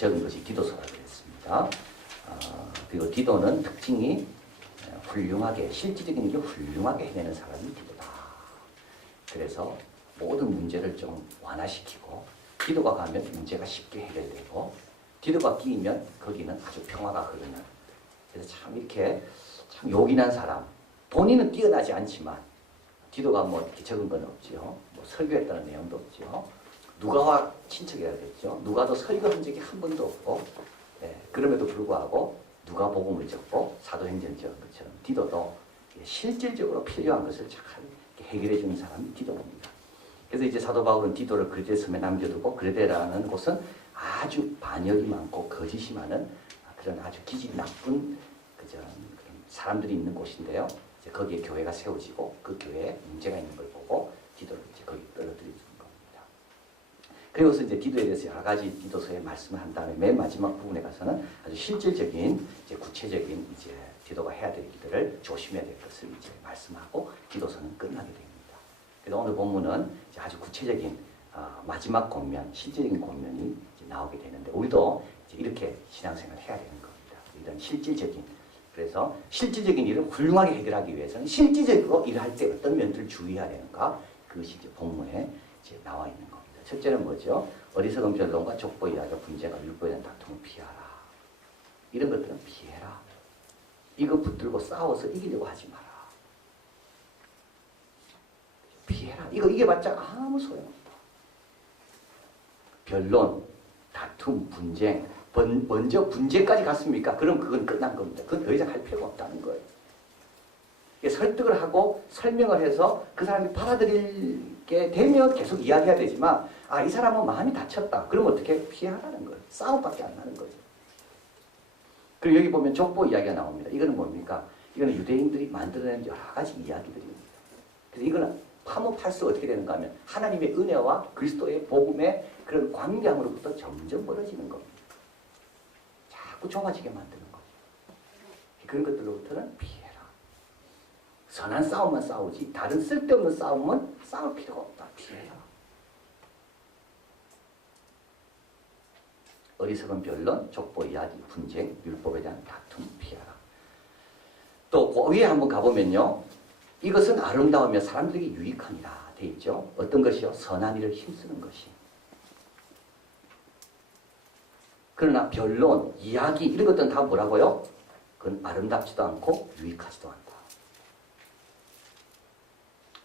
적은 것이 디도서라고 했습니다. 어, 그리고 디도는 특징이 어, 훌륭하게 실질적인 일을 훌륭하게 해내는 사람이 디도다. 그래서 모든 문제를 좀 완화시키고 디도가 가면 문제가 쉽게 해결되고 디도가 끼면 거기는 아주 평화가 흐르는 그래서 참 이렇게 참 요긴한 사람 본인은 뛰어나지 않지만 디도가 뭐 이렇게 적은 건 없지요 뭐 설교했다는 내용도 없지요 누가와 친척이라 그랬죠 누가도 설교한 적이 한 번도 없고 예, 그럼에도 불구하고 누가 복음을 적고 사도행전 적은 것처럼 디도도 실질적으로 필요한 것을 잘 해결해 주는 사람이 디도입니다. 그래서 이제 사도 바울은 디도를 그레데 섬에 남겨두고 그레데라는 곳은 아주 반역이 많고 거짓이 많은 그런 아주 기질 나쁜 그저 그런 사람들이 있는 곳인데요. 이제 거기에 교회가 세워지고 그 교회에 문제가 있는 걸 보고 디도를 이제 거기 떨어뜨리는 겁니다. 그리고서 이제 디도에 대해서 여러 가지 디도서에 말씀을 한 다음에 맨 마지막 부분에 가서는 아주 실질적인 이제 구체적인 이제 디도가 해야 될 일들을 조심해야 될 것을 이제 말씀하고 디도서는 끝나게 됩니다. 그래서 오늘 본문은 이제 아주 구체적인 어, 마지막 권면, 실질적인 이제 나오게 되는데 우리도 이렇게 신앙생활을 해야 되는 겁니다. 이런 실질적인 그래서 실질적인 일을 훌륭하게 해결하기 위해서는 실질적으로 일을 할때 어떤 면들을 주의해야 되는가 그것이 이제 본문에 이제 나와 있는. 첫째는 뭐죠? 어리석은 변론과 족보 이야기와 분쟁과 율법에 대한 다툼을 피하라. 이런 것들은 피해라. 이거 붙들고 싸워서 이기려고 하지 마라. 피해라. 이거 이겨봤자 아무 소용없다. 변론, 다툼, 분쟁. 번- 먼저 분쟁까지 갔습니까? 그럼 그건 끝난 겁니다. 그건 더 이상 할 필요가 없다는 거예요. 설득을 하고 설명을 해서 그 사람이 받아들이게 되면 계속 이야기해야 되지만 아, 이 사람은 마음이 다쳤다. 그럼 어떻게 피하라는 거예요. 싸움밖에 안 나는 거죠. 그리고 여기 보면 족보 이야기가 나옵니다. 이거는 뭡니까? 이거는 유대인들이 만들어낸 여러 가지 이야기들입니다. 그래서 이거는 파묻할 수 어떻게 되는가 하면 하나님의 은혜와 그리스도의 복음의 그런 광량으로부터 점점 멀어지는 겁니다. 자꾸 좁아지게 만드는 거죠. 그런 것들로부터는 피해라. 선한 싸움만 싸우지 다른 쓸데없는 싸움은 싸울 필요가 없다. 피해라. 어리석은 변론, 족보 이야기, 분쟁, 율법에 대한 다툼 피해라. 또 그 위에 한번 가보면요. 이것은 아름다우며 사람들에게 유익하니라 돼 있죠. 어떤 것이요? 선한 일을 힘쓰는 것이. 그러나 변론, 이야기 이런 것들은 다 뭐라고요? 그건 아름답지도 않고 유익하지도 않다.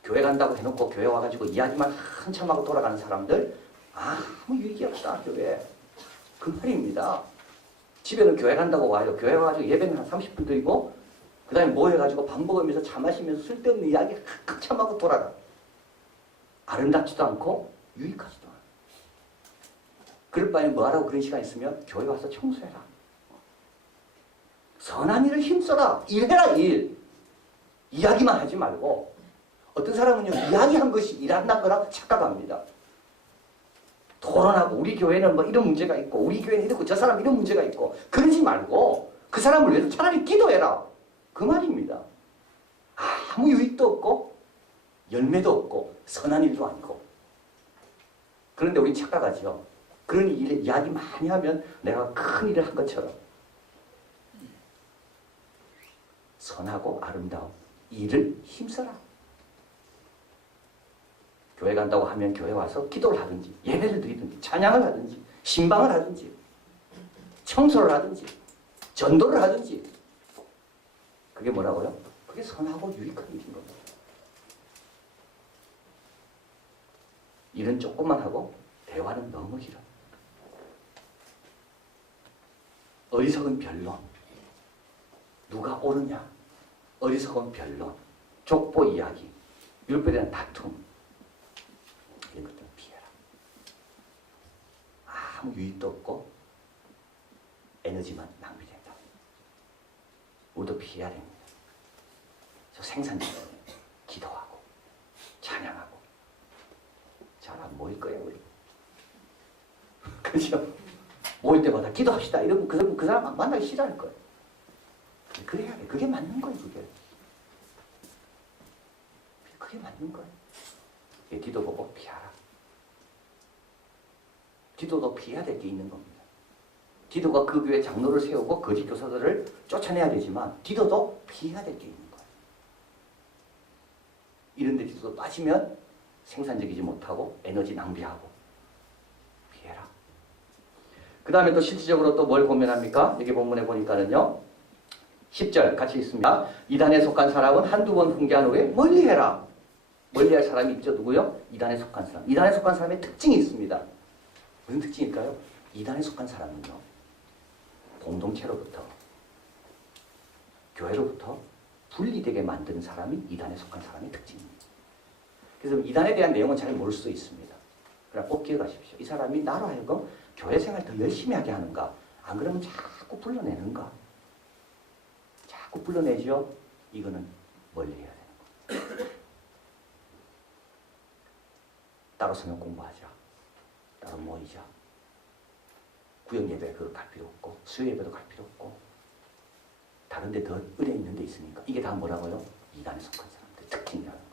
교회 간다고 해놓고 교회 와가지고 이야기만 한참 하고 돌아가는 사람들 아무 유익이 없다 교회. 그 말입니다. 집에는 교회 간다고 와요. 교회 와가지고 예배는 한 30분 드리고 그 다음에 뭐 해가지고 밥 먹으면서 차 마시면서 쓸데없는 이야기 한참 하고 돌아가. 아름답지도 않고 유익하지도 않아. 그럴 바에는 뭐하라고 그런 시간 있으면 교회 와서 청소해라. 선한 일을 힘써라. 일해라 일. 이야기만 하지 말고 어떤 사람은요 이야기한 것이 일한다는 거랑 착각합니다. 토론하고 우리 교회는 뭐 이런 문제가 있고 우리 교회는 이렇고 저 사람 이런 문제가 있고 그러지 말고 그 사람을 위해서 차라리 기도해라. 그 말입니다. 아무 유익도 없고 열매도 없고 선한 일도 아니고 그런데 우리 착각하죠. 그런 일 이야기 많이 하면 내가 큰 일을 한 것처럼 선하고 아름다운 일을 힘써라. 교회 간다고 하면 교회 와서 기도를 하든지 예배를 드리든지 찬양을 하든지 신방을 하든지 청소를 하든지 전도를 하든지 그게 뭐라고요? 그게 선하고 유익한 일인 겁니다. 일은 조금만 하고 대화는 너무 길어. 어리석은 변론. 누가 옳으냐? 어리석은 변론. 족보 이야기. 율법에 대한 다툼. 이런 것들은 피해라. 아무 유익도 없고 에너지만 낭비된다. 우리도 피해야 됩니다. 저 생산적으로 기도하고 찬양하고 잘안 모일 거예요 우리. 그렇죠? 모일 때마다 기도합시다. 이러면 그 사람 그 사람 만나기 싫어할 거예요. 그래야 돼. 그게 맞는 거예요 그게. 그게 맞는 거예요. 예, 디도 보고 피하라. 디도도 피해야 될 게 있는 겁니다. 디도가 그 교회 장로를 세우고 거짓 교사들을 쫓아내야 되지만 디도도 피해야 될 게 있는 거예요. 이런데 디도도 빠지면 생산적이지 못하고 에너지 낭비하고 피해라. 그 다음에 또 실질적으로 또 뭘 고민합니까? 여기 본문에 보니까는요. 10절 같이 있습니다. 이단에 속한 사람은 한두 번 훈계한 후에 멀리해라. 멀리할 사람이 있죠. 누구요? 이단에 속한 사람. 이단에 속한 사람의 특징이 있습니다. 무슨 특징일까요? 이단에 속한 사람은요. 공동체로부터 교회로부터 분리되게 만드는 사람이 이단에 속한 사람의 특징입니다. 그래서 이단에 대한 내용은 잘 모를 수도 있습니다. 그러나 꼭 기억하십시오. 이 사람이 나로 하여금 교회 생활 더 열심히 하게 하는가? 안 그러면 자꾸 불러내는가? 자꾸 불러내죠? 이거는 멀리 해야 되는 거예요. 따로 성경 공부하자. 따로 모이자. 구역 예배 그거 갈 필요 없고 수요 예배도 갈 필요 없고 다른 데 더 의뢰 있는 데 있으니까 이게 다 뭐라고요? 이단에 속한 사람들 특징이라는 거.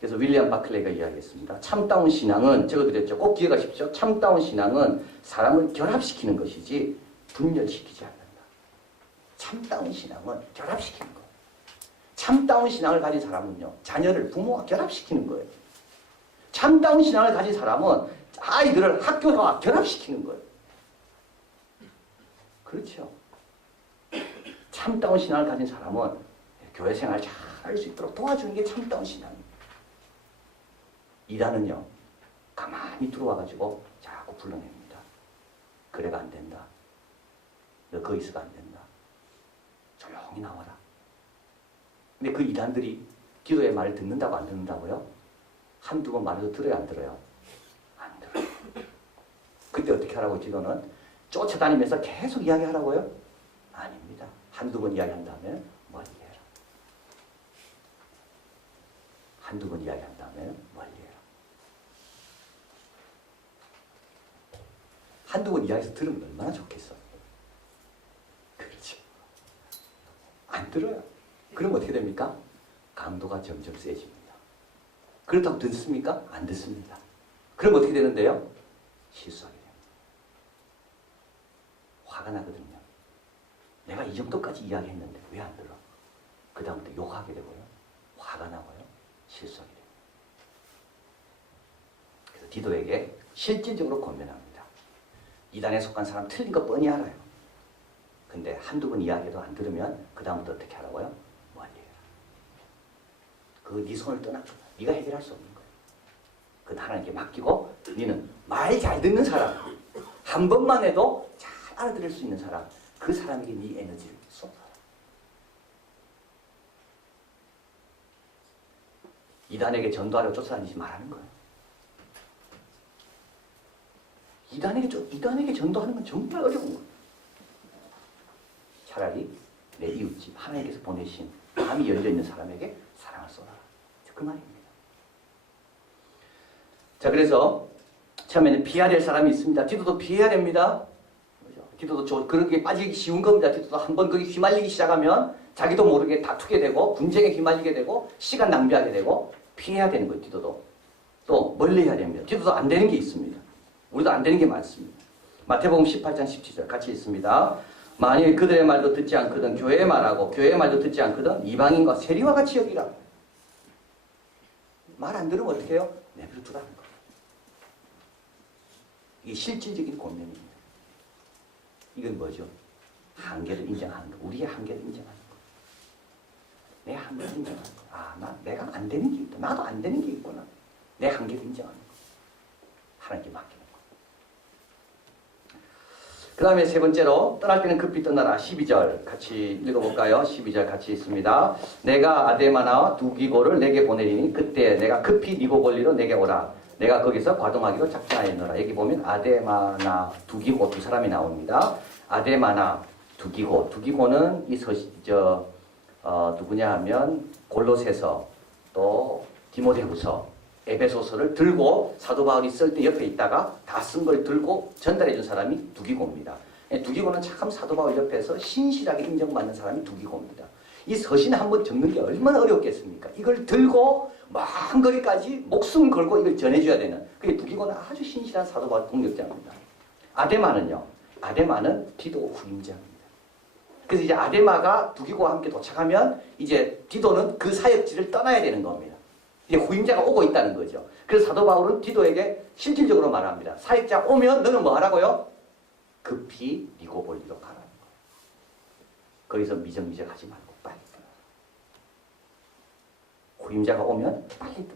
그래서 윌리엄 바클레이가 이야기했습니다. 참다운 신앙은 적어드렸죠. 꼭 기억하십시오. 참다운 신앙은 사람을 결합시키는 것이지 분열시키지 않는다. 참다운 신앙은 결합시키는 거예요. 참다운 신앙을 가진 사람은요. 자녀를 부모와 결합시키는 거예요. 참다운 신앙을 가진 사람은 아이들을 학교와 결합시키는 거예요. 그렇죠. 참다운 신앙을 가진 사람은 교회 생활 잘 할 수 있도록 도와주는 게 참다운 신앙입니다. 이단은요, 가만히 들어와가지고 자꾸 불러냅니다. 그래가 안 된다. 너 거기 있어가 안 된다. 조용히 나와라. 근데 그 이단들이 기도의 말을 듣는다고 안 듣는다고요? 한두 번 말해도 들어요, 안 들어요? 안 들어요. 그때 어떻게 하라고 기도는? 쫓아다니면서 계속 이야기하라고요? 아닙니다. 한두 번 이야기한 다음에 멀리해라. 한두 번 이야기한 다음에 멀리해라. 한두 번 이야기해서 들으면 얼마나 좋겠어. 그렇죠. 안 들어요. 그럼 어떻게 됩니까? 강도가 점점 세집니다. 그렇다고 듣습니까? 안 듣습니다. 그럼 어떻게 되는데요? 실수하게 됩니다. 화가 나거든요. 내가 이 정도까지 이야기했는데 왜 안 들어? 그 다음부터 욕하게 되고요. 화가 나고요. 실수하게 됩니다. 그래서 디도에게 실질적으로 권면합니다. 이단에 속한 사람 틀린 거 뻔히 알아요. 근데 한두 번 이야기도 안 들으면 그 다음부터 어떻게 하라고요? 멀리 해라. 그 네 손을 떠나줘. 네가 해결할 수 없는 거예요. 그건 하나님께 맡기고 너는 말 잘 듣는 사람 한 번만 해도 잘 알아들을 수 있는 사람 그 사람에게 네 에너지를 쏟아라. 이단에게 전도하려 쫓아다니지 말라는 거예요. 이단에게, 쫓- 이단에게 전도하는 건 정말 어려운 거예요. 차라리 내 이웃집 하나님께서 보내신 마음이 열려있는 사람에게 사랑을 쏟아라. 그 말입니다. 자, 그래서 처음에는 피해야 될 사람이 있습니다. 디도도 피해야 됩니다. 그죠? 디도도 저, 그런 게 빠지기 쉬운 겁니다. 디도도 한 번 거기 휘말리기 시작하면 자기도 모르게 다투게 되고 분쟁에 휘말리게 되고 시간 낭비하게 되고 피해야 되는 거예요. 디도도. 또 멀리 해야 됩니다. 디도도 안 되는 게 있습니다. 우리도 안 되는 게 많습니다. 마태복음 18장 17절 같이 있습니다. 만일 그들의 말도 듣지 않거든 교회의 말하고 교회의 말도 듣지 않거든 이방인과 세리와 같이 여기라. 말 안 들으면 어떻게 해요? 내버려 거예요. 이게 실질적인 권면입니다. 이건 뭐죠? 한계를 인정하는 거. 우리의 한계를 인정하는 거. 내 한계를 인정하는 거. 아, 나, 내가 안 되는 게 있다. 나도 안 되는 게 있구나. 내 한계를 인정하는 거. 하나님께 맡기는 거. 그 다음에 세 번째로 떠날 때는 급히 떠나라. 12절 같이 읽어볼까요? 12절 같이 있습니다. 내가 아데마나와 두기고를 내게 보내리니 그때 내가 급히 니고골리로 내게 오라. 내가 거기서 과동하기로 작정하였노라. 여기 보면 아데마나 두기고 두 사람이 나옵니다. 아데마나 두기고 두기고는 이 서시 저 어, 누구냐 하면 골로새서 또 디모데후서 에베소서를 들고 사도 바울이 쓸 때 옆에 있다가 다 쓴 걸 들고 전달해 준 사람이 두기고입니다. 예, 두기고는 참 사도 바울 옆에서 신실하게 인정받는 사람이 두기고입니다. 이 서신 한번 적는 게 얼마나 어렵겠습니까? 이걸 들고 먼 거리까지 목숨 걸고 이걸 전해줘야 되는 그게 두기고는 아주 신실한 사도 바울 동력자입니다. 아데마는요. 아데마는 디도 후임자입니다. 그래서 이제 아데마가 두기고와 함께 도착하면 이제 디도는 그 사역지를 떠나야 되는 겁니다. 이제 후임자가 오고 있다는 거죠. 그래서 사도 바울은 디도에게 실질적으로 말합니다. 사역자 오면 너는 뭐 하라고요? 급히 니고볼리로 가라는 거예요. 거기서 미적미적 하지 말고 빨리 떠나. 후임자가 오면 빨리.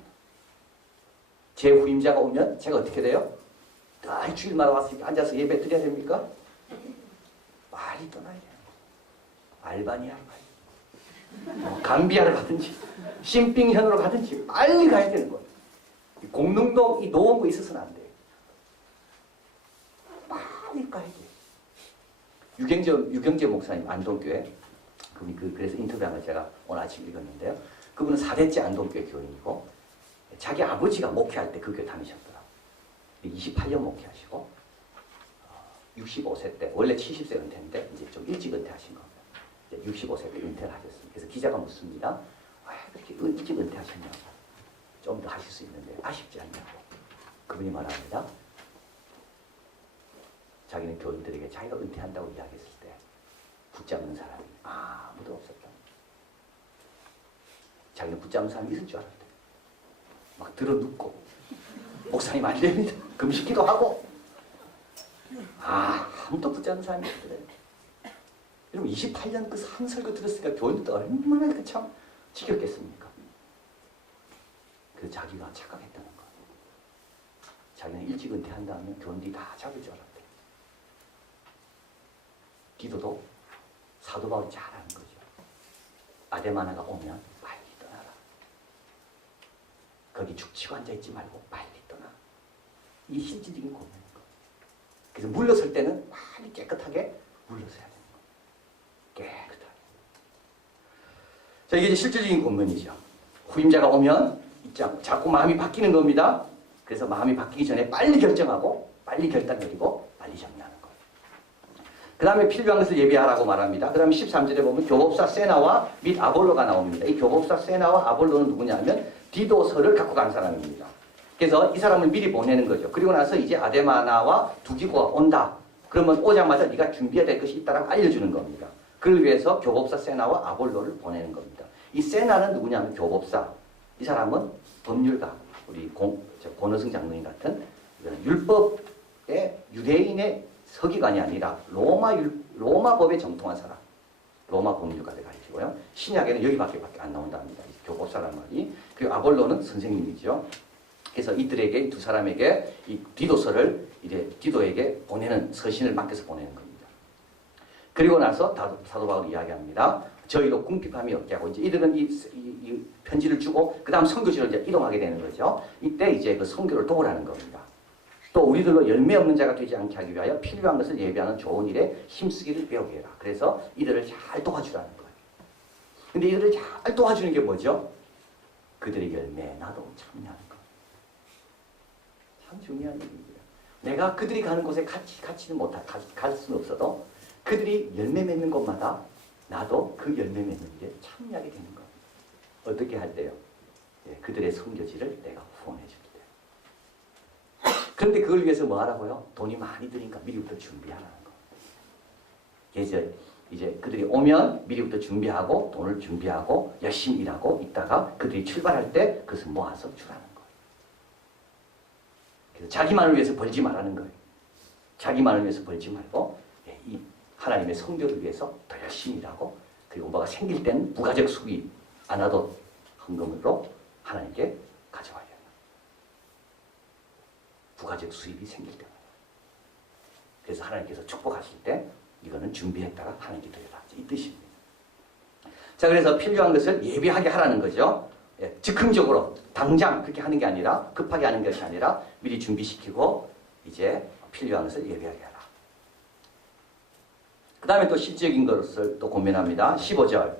제 후임자가 오면 제가 어떻게 돼요? 아, 주일마다 와서 앉아서 예배 드려야 됩니까? 빨리 떠나야 돼요. 알바니아로 가야 돼요. 뭐 감비아를 가든지 신빙현으로 가든지 빨리 가야 되는 거예요. 이 공릉동 이 노원구에 있어서는 안 돼요. 빨리 가야 돼요. 유경재, 유경재 목사님 안동교회 그분이 그, 그래서 인터뷰한 걸 제가 오늘 아침 읽었는데요. 그분은 4대째 안동교회 교인이고 자기 아버지가 목회할 때 그 교회 다니셨더라고요. 28년 목회하시고 어, 65세 때 원래 70세 은퇴인데 이제 좀 일찍 은퇴하신 겁니다. 이제 65세 때 은퇴를 하셨습니다. 그래서 기자가 묻습니다. 왜 그렇게 일찍 은퇴하셨냐고. 좀 더 하실 수 있는데 아쉽지 않냐고. 그분이 말합니다. 자기는 교인들에게 자기가 은퇴한다고 이야기했을 때 붙잡는 사람이 아무도 없었다. 자기는 붙잡는 사람이 있을 줄 알았대. 막 들어 눕고 목사님 안 됩니다. 금식기도 하고 아, 아무도 붙잡는 사람이 없더래. 여러분 28년 그 산설교 들었으니까 교인들도 얼마나 그 참 지겹겠습니까? 그 자기가 착각했다는 거. 자기는 일찍 은퇴한 다음에 교인들이 다 잡을 줄 알았대. 기도도 사도 바울이 잘하는 거죠. 아데마나가 오면. 거기 죽치고 앉아있지 말고 빨리 떠나. 이 실질적인 고민인 거. 그래서 물러설 때는 빨리 깨끗하게 물러서야 되는 거. 깨끗하게. 자, 이게 이제 실질적인 고민이죠. 후임자가 오면 입장, 자꾸 마음이 바뀌는 겁니다. 그래서 마음이 바뀌기 전에 빨리 결정하고 빨리 결단 내리고 빨리 정리하는 거예요. 그 다음에 필요한 것을 예비하라고 말합니다. 그 다음에 13절에 보면 교법사 세나와 및 아볼로가 나옵니다. 이 교법사 세나와 아볼로는 누구냐면 디도서를 갖고 간 사람입니다. 그래서 이 사람을 미리 보내는 거죠. 그리고 나서 이제 아데마나와 두기고가 온다. 그러면 오자마자 네가 준비해야 될 것이 있다라고 알려주는 겁니다. 그를 위해서 교법사 세나와 아볼로를 보내는 겁니다. 이 세나는 누구냐면 교법사. 이 사람은 법률가, 우리 공, 저 권호승 장로님 같은 율법의 유대인의 서기관이 아니라 로마 율, 로마 법에 정통한 사람. 로마 법률가를 가르치고요. 신약에는 여기밖에 밖에 안 나온답니다. 이 교법사라는 말이. 그리고 아볼로는 선생님이죠. 그래서 이들에게 이두 사람에게 이 디도서를 이제 디도에게 보내는 서신을 맡겨서 보내는 겁니다. 그리고 나서 다- 사도 바울이 이야기합니다. 저희로 궁핍함이 없게 하고 이제 이들은 이, 이- 이 편지를 주고 그 다음 선교지로 이제 이동하게 되는 거죠. 이때 이제 그 선교를 도우라는 겁니다. 또 우리들로 열매 없는 자가 되지 않게 하기 위하여 필요한 것을 예비하는 좋은 일에 힘쓰기를 배우게 해라. 그래서 이들을 잘 도와주라는 거예요. 근데 이들을 잘 도와주는 게 뭐죠? 그들의 열매에 나도 참여하는 거. 참 중요한 일입니다. 내가 그들이 가는 곳에 같이 같이는 못 갈, 갈 수는 없어도 그들이 열매 맺는 곳마다 나도 그 열매 맺는 일에 참여하게 되는 겁니다. 어떻게 할 때요? 예, 그들의 성교지를 내가 후원해 주게 돼요. 그런데 그걸 위해서 뭐 하라고요? 돈이 많이 드니까 미리부터 준비하라는 거. 이제 이제 그들이 오면 미리부터 준비하고 돈을 준비하고 열심히 일하고 있다가 그들이 출발할 때 그것을 모아서 주라는 거예요. 그래서 자기만을 위해서 벌지 말라는 거예요. 자기만을 위해서 벌지 말고 예, 이 하나님의 성교를 위해서 더 열심히 일하고 그리고 뭐가 생길 때는 부가적 수입 안 하도 헌금으로 하나님께 가져와야 돼요. 부가적 수입이 생길 때마다. 그래서 하나님께서 축복하실 때 이거는 준비했다가 하나님께 드려라. 이 뜻입니다. 자, 그래서 필요한 것을 예비하게 하라는 거죠. 예, 즉흥적으로 당장 그렇게 하는 게 아니라 급하게 하는 것이 아니라 미리 준비시키고 이제 필요한 것을 예비하게 하라. 그 다음에 또 실질적인 것을 또 고민합니다. 15절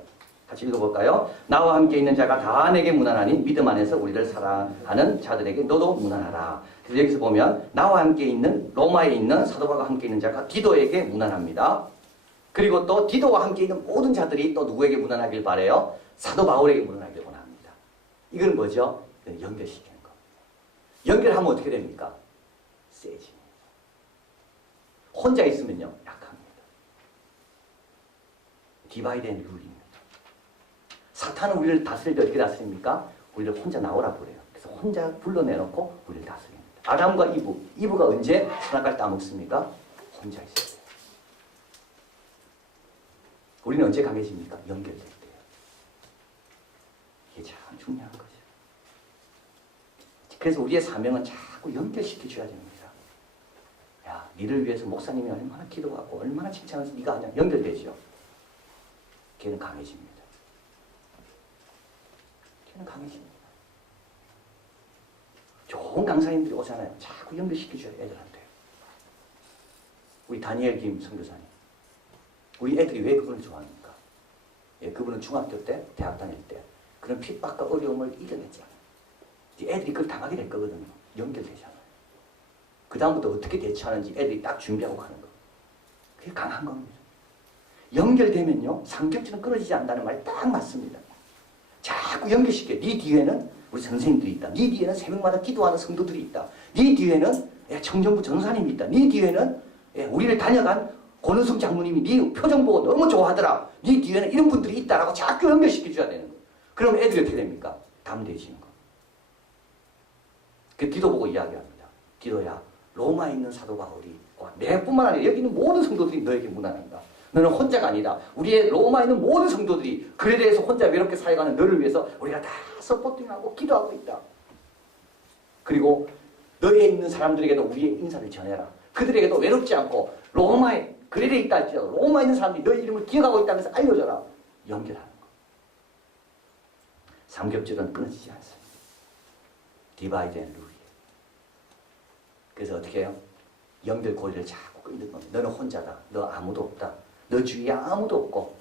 같이 읽어볼까요? 나와 함께 있는 자가 다 내게 무난하니 믿음 안에서 우리를 사랑하는 자들에게 너도 무난하라. 그래서 여기서 보면 나와 함께 있는 로마에 있는 사도 바울과 함께 있는 자가 디도에게 무난합니다. 그리고 또 디도와 함께 있는 모든 자들이 또 누구에게 무난하길 바래요? 사도 바울에게 무난하길 원합니다. 이건 뭐죠? 이건 연결시키는 거. 연결하면 어떻게 됩니까? 세집니다. 혼자 있으면요 약합니다. 디바이드 앤 룰입니다. 사탄은 우리를 다스릴 때 어떻게 다스립니까? 우리를 혼자 나오라 그래요. 그래서 혼자 불러내놓고 우리를 다스립니다. 아담과 이브, 이브가 언제 선악과를 따먹습니까? 혼자 때. 우리는 언제 강해집니까? 연결될 때요. 이게 참 중요한 거죠. 그래서 우리의 사명은 자꾸 연결시켜 줘야 됩니다. 야, 니를 위해서 목사님이 얼마나 기도하고 얼마나 칭찬해서 네가 하냐 연결되죠. 걔는 강해집니다. 걔는 강해집니다. 좋은 강사님들이 오잖아요. 자꾸 연결시켜줘요, 애들한테. 우리 다니엘 김 선교사님. 우리 애들이 왜 그걸 좋아합니까? 예, 그분은 중학교 때, 대학 다닐 때 그런 핍박과 어려움을 이겨냈잖아요. 애들이 그걸 당하게 될 거거든요. 연결되잖아요. 그 다음부터 어떻게 대처하는지 애들이 딱 준비하고 가는 거. 그게 강한 겁니다. 연결되면요, 상경처럼 끊어지지 않는다는 말이 딱 맞습니다. 자꾸 연결시켜. 네 뒤에는 우리 선생님들이 있다. 네 뒤에는 새벽마다 기도하는 성도들이 있다. 네 뒤에는 예, 청정부 전사님이 있다. 네 뒤에는 예, 우리를 다녀간 고는숙 장모님이 네 표정 보고 너무 좋아하더라. 네 뒤에는 이런 분들이 있다라고 자꾸 연결시켜줘야 되는 거예요. 그럼 애들이 어떻게 됩니까? 담대해지는 거. 그 디도 보고 이야기합니다. 디도야, 로마에 있는 사도 바울이 내뿐만 아니라 여기 있는 모든 성도들이 너에게 무난한다. 너는 혼자가 아니다. 우리의 로마에 있는 모든 성도들이 그에 대해서 혼자 외롭게 살아가는 너를 위해서 우리가 다 서포팅하고 기도하고 있다. 그리고 너에 있는 사람들에게도 우리의 인사를 전해라. 그들에게도 외롭지 않고 로마에 그레에 있다 할지라도 로마에 있는 사람들이 너의 이름을 기억하고 있다면서 알려줘라. 연결하는 거. 삼겹줄은 끊어지지 않습니다. 디바이드 앤 룰이에요. 그래서 어떻게 해요? 연결 고리를 자꾸 끊는 겁니다. 너는 혼자다. 너 아무도 없다. 너 주위에 아무도 없고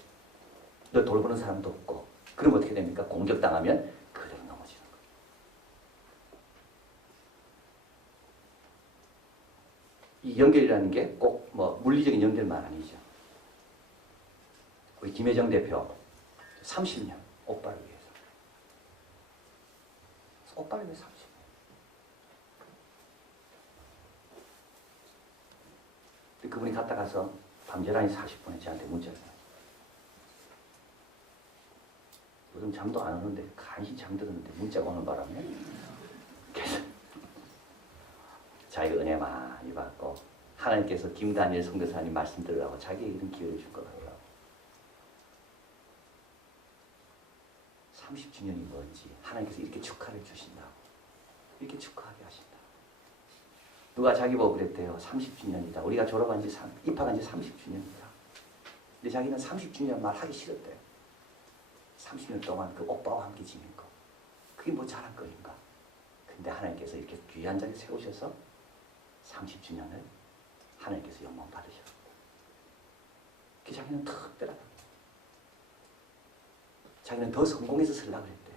너 돌보는 사람도 없고 그럼 어떻게 됩니까? 공격당하면 그대로 넘어지는 거예요. 이 연결이라는 게 꼭 뭐 물리적인 연결만 아니죠. 우리 김혜정 대표 30년 오빠를 위해서 오빠를 위해서 30년 근데 그분이 갔다 가서 밤11시 40분에 저한테 문자를 해요. 요즘 잠도 안 오는데 간신히 잠들었는데 문자가 오는 바람에 그래서 자기가 은혜 많이 받고 하나님께서 김다니엘 성대사님 말씀 들으라고 자기 이런 기회를 줄 것 같더라고 30주년이 뭔지 하나님께서 이렇게 축하를 주신다고 이렇게 축하하게 하신다 누가 자기 보고 그랬대요. 30주년이다. 우리가 졸업한 지 3, 입학한 지 30주년이다. 근데 자기는 30주년 말 하기 싫었대요. 30년 동안 그 오빠와 함께 지낸 거. 그게 뭐 자랑거리인가? 근데 하나님께서 이렇게 귀한 자리 세우셔서 30주년을 하나님께서 영광 받으셨고 그 자기는 특별하다. 자기는 더 성공해서 쓰려고 그랬대요.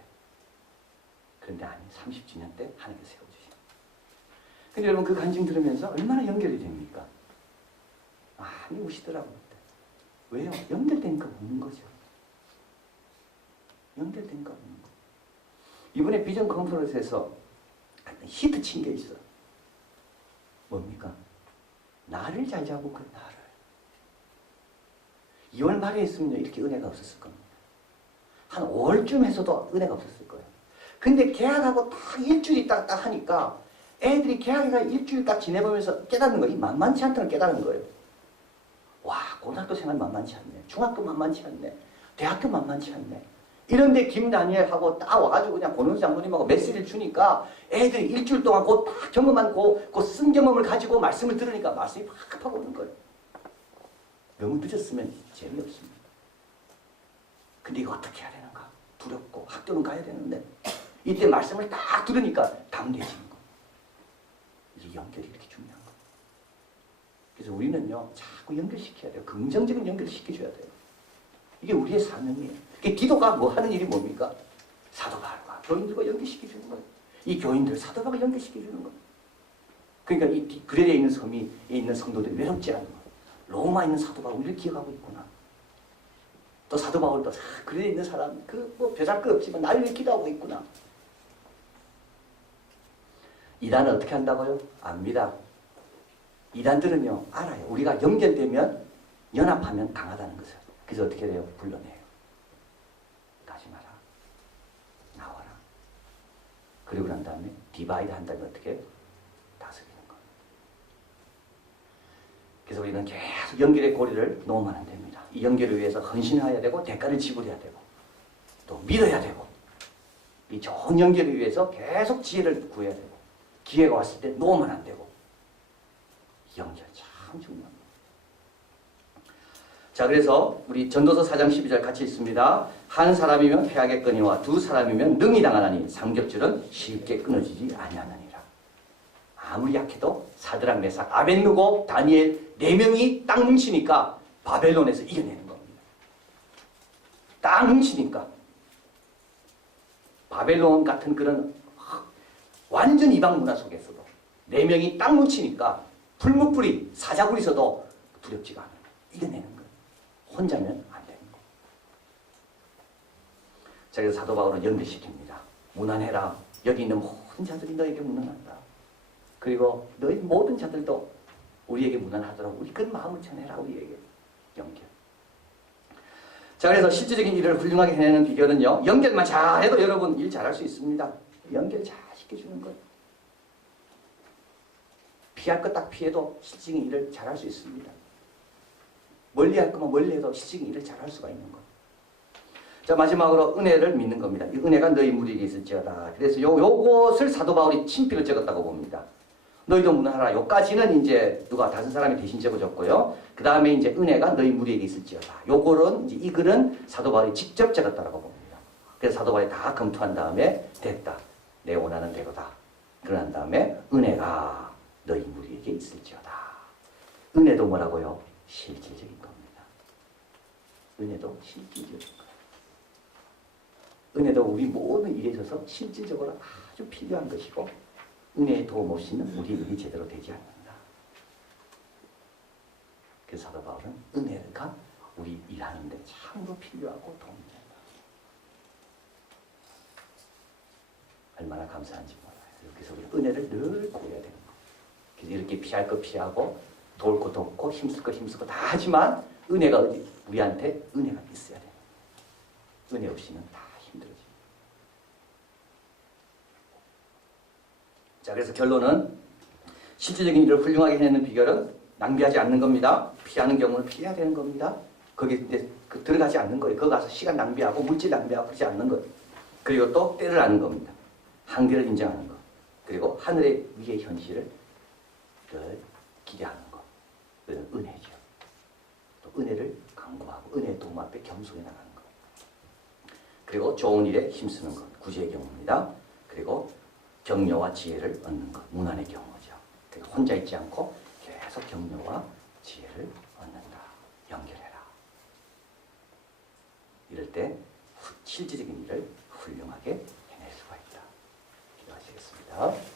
그런데 아니 30주년 때 하나님께서 세워주신 근데 여러분 그 간증 들으면서 얼마나 연결이 됩니까? 많이 우시더라고요 왜요? 연결되니까 웃는 거죠 연결되니까 웃는 거 이번에 비전 컨퍼런스에서 히트 친 게 있어 뭡니까? 나를 잘 잡고 그 나를 2월 말에 했으면 이렇게 은혜가 없었을 겁니다. 한 5월쯤 해서도 은혜가 없었을 거예요. 근데 계약하고 딱 일주일 있다 딱 하니까 애들이 계약이가 일주일 딱 지내보면서 깨닫는 거이 만만치 않다는 깨닫는 거예요. 와 고등학교 생활 만만치 않네. 중학교 만만치 않네. 대학교 만만치 않네. 이런데 김다니엘하고 딱 와가지고 그냥 고능수 장모님하고 메시지를 주니까 애들이 일주일 동안 그딱 경험한 그, 그쓴 경험을 가지고 말씀을 들으니까 말씀이 팍 하고 오는 거예요. 너무 늦었으면 재미없습니다. 근데 이거 어떻게 해야 되는가? 두렵고 학교는 가야 되는데 이때 말씀을 딱 들으니까 담대해지는 거. 이 연결이 이렇게 중요한 거. 그래서 우리는요 자꾸 연결시켜야 돼요. 긍정적인 연결을 시켜줘야 돼요. 이게 우리의 사명이에요. 그 기도가 뭐 하는 일이 뭡니까? 사도 바울과 교인들과 연결시켜 주는 거예요. 이 교인들 사도 바울과 연결시켜 주는 거예요. 그러니까 이 디- 그레데 있는 섬이 있는 성도들이 외롭지 않은 거예요. 로마에 있는 사도 바울 우리를 기억하고 있구나. 또 사도 바울도 아, 그레데 있는 사람 그뭐 별할 거 없지만 나를 기도하고 있구나. 이단은 어떻게 한다고요? 압니다. 이단들은요 알아요. 우리가 연결되면 연합하면 강하다는 것을. 그래서 어떻게 돼요? 불러내요. 가지 마라. 나와라. 그리고 난 다음에 디바이드 한다면 어떻게 해요? 다스리는 거. 그래서 우리는 계속 연결의 고리를 놓으면 안 됩니다. 이 연결을 위해서 헌신해야 되고 대가를 지불해야 되고 또 믿어야 되고 이 좋은 연결을 위해서 계속 지혜를 구해야 되고 기회가 왔을 때 놓으면 안 되고 연결 참 중요합니다. 자 그래서 우리 전도서 4장 12절 같이 있습니다. 한 사람이면 패하겠거니와 두 사람이면 능히 당하나니 삼겹줄은 쉽게 끊어지지 아니하느니라. 아무리 약해도 사드락 메삭 아벤누고 다니엘 네 명이 딱 뭉치니까 바벨론에서 이겨내는 겁니다. 딱 뭉치니까 바벨론 같은 그런 완전 이방 문화 속에서도 네 명이 딱 뭉치니까 풀무불이 사자굴이 있어도 두렵지가 않아요. 이겨내는 거예요. 혼자면 안 되는 거예요. 자, 그래서 사도 바울은 연대시킵니다. 무난해라. 여기 있는 모든 자들이 너에게 무난한다. 그리고 너희 모든 자들도 우리에게 무난하도록 우리 그 마음을 전해라 우리에게 연결. 자 그래서 실질적인 일을 훌륭하게 해내는 비결은요 연결만 잘해도 여러분 일 잘할 수 있습니다. 연결 잘 시켜주는 거예요. 피할 거딱 피해도 실질적인 일을 잘할 수 있습니다. 멀리 할 거면 멀리 해도 실질적인 일을 잘할 수가 있는 거예요. 자 마지막으로 은혜를 믿는 겁니다. 이 은혜가 너희 무리에게 있을지어다. 그래서 요 요것을 사도 바울이 친필을 적었다고 봅니다. 너희도 문하라. 요까지는 이제 누가 다른 사람이 대신 적어줬고요. 그 다음에 이제 은혜가 너희 무리에게 있을지어다. 요거는 이제 이 글은 사도 바울이 직접 적었다라고 봅니다. 그래서 사도 바울이 다 검토한 다음에 됐다. 내 원하는 대로다. 그런 다음에 은혜가 너희 무리에게 있을지어다. 은혜도 뭐라고요? 실질적인 겁니다. 은혜도 실질적인. 은혜도 우리 모든 일에 있어서 실질적으로 아주 필요한 것이고 은혜의 도움 없이는 우리 일이 제대로 되지 않는다. 그래서 사도 바울은 은혜가 우리 일하는데 참으로 필요하고 도움이 된다. 얼마나 감사한지 몰라요. 그래서 우리 은혜를 늘 구해야 되는 거. 그래서 이렇게 피할 거 피하고 도울 거 돕고 힘쓸 거 힘쓰고 다 하지만 은혜가 어디 우리한테 은혜가 있어야 돼. 은혜 없이는 다 힘들어지. 자, 그래서 결론은 실질적인 일을 훌륭하게 해내는 비결은 낭비하지 않는 겁니다. 피하는 경우는 피해야 되는 겁니다. 거기 이제 그 들어가지 않는 거예요. 거기 가서 시간 낭비하고 물질 낭비하고 그러지 않는 거예요. 그리고 또 때를 아는 겁니다. 한계를 인정하는 것. 그리고 하늘의 위의 현실을 늘 기대하는 것. 그는 은혜죠. 또 은혜를 강구하고 은혜의 도움 앞에 겸손히 나가는 것. 그리고 좋은 일에 힘쓰는 것. 구제의 경우입니다. 그리고 격려와 지혜를 얻는 것. 무난의 경우죠. 그러니까 혼자 있지 않고 계속 격려와 지혜를 얻는다. 연결해라. 이럴 때 후- 실질적인 일을 훌륭하게 기도하시겠습니다.